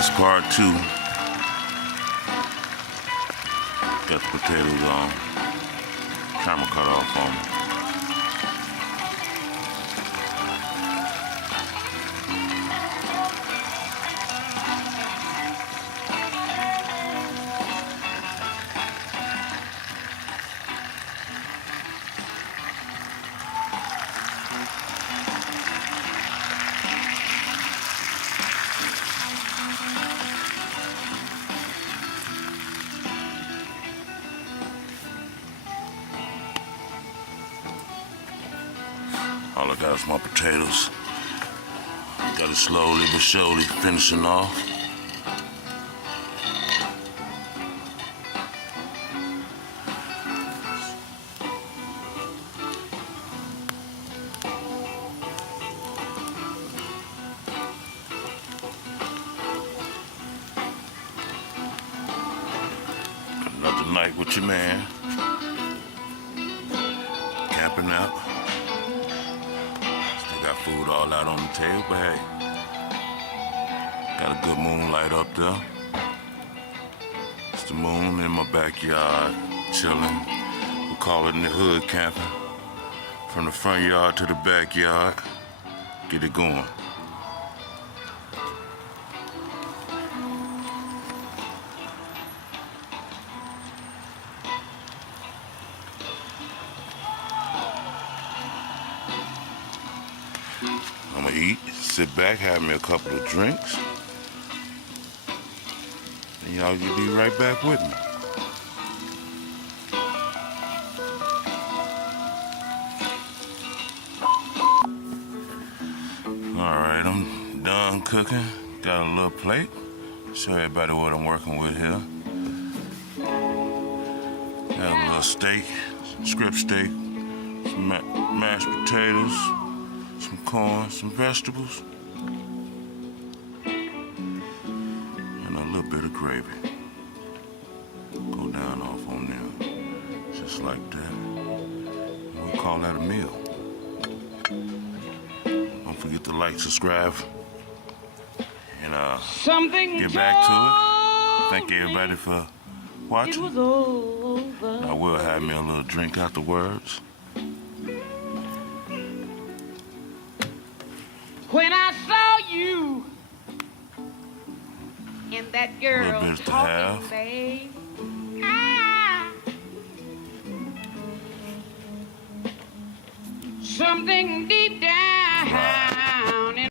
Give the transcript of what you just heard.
It's part two. Got the potatoes on. Camera cut off on me. All I got is my potatoes. Got it slowly but surely finishing off. Another night with your man. Camping out. Got food all out on the table, but hey, got a good moonlight up there. It's the moon in my backyard, chilling. We call it in the hood camping. From the front yard to the backyard, get it going. I'm gonna eat, sit back, have me a couple of drinks, and y'all will be right back with me. Alright, I'm done cooking. Got a little plate. Show everybody what I'm working with here. Got a little steak, strip steak, some mashed potatoes, some corn, some vegetables, and a little bit of gravy. Go down off on them, just like that. We'll call that a meal. Don't forget to like, subscribe, and get back to it. Thank everybody for watching. I will have me a little drink afterwards. When I saw you and that girl talking, babe, something deep down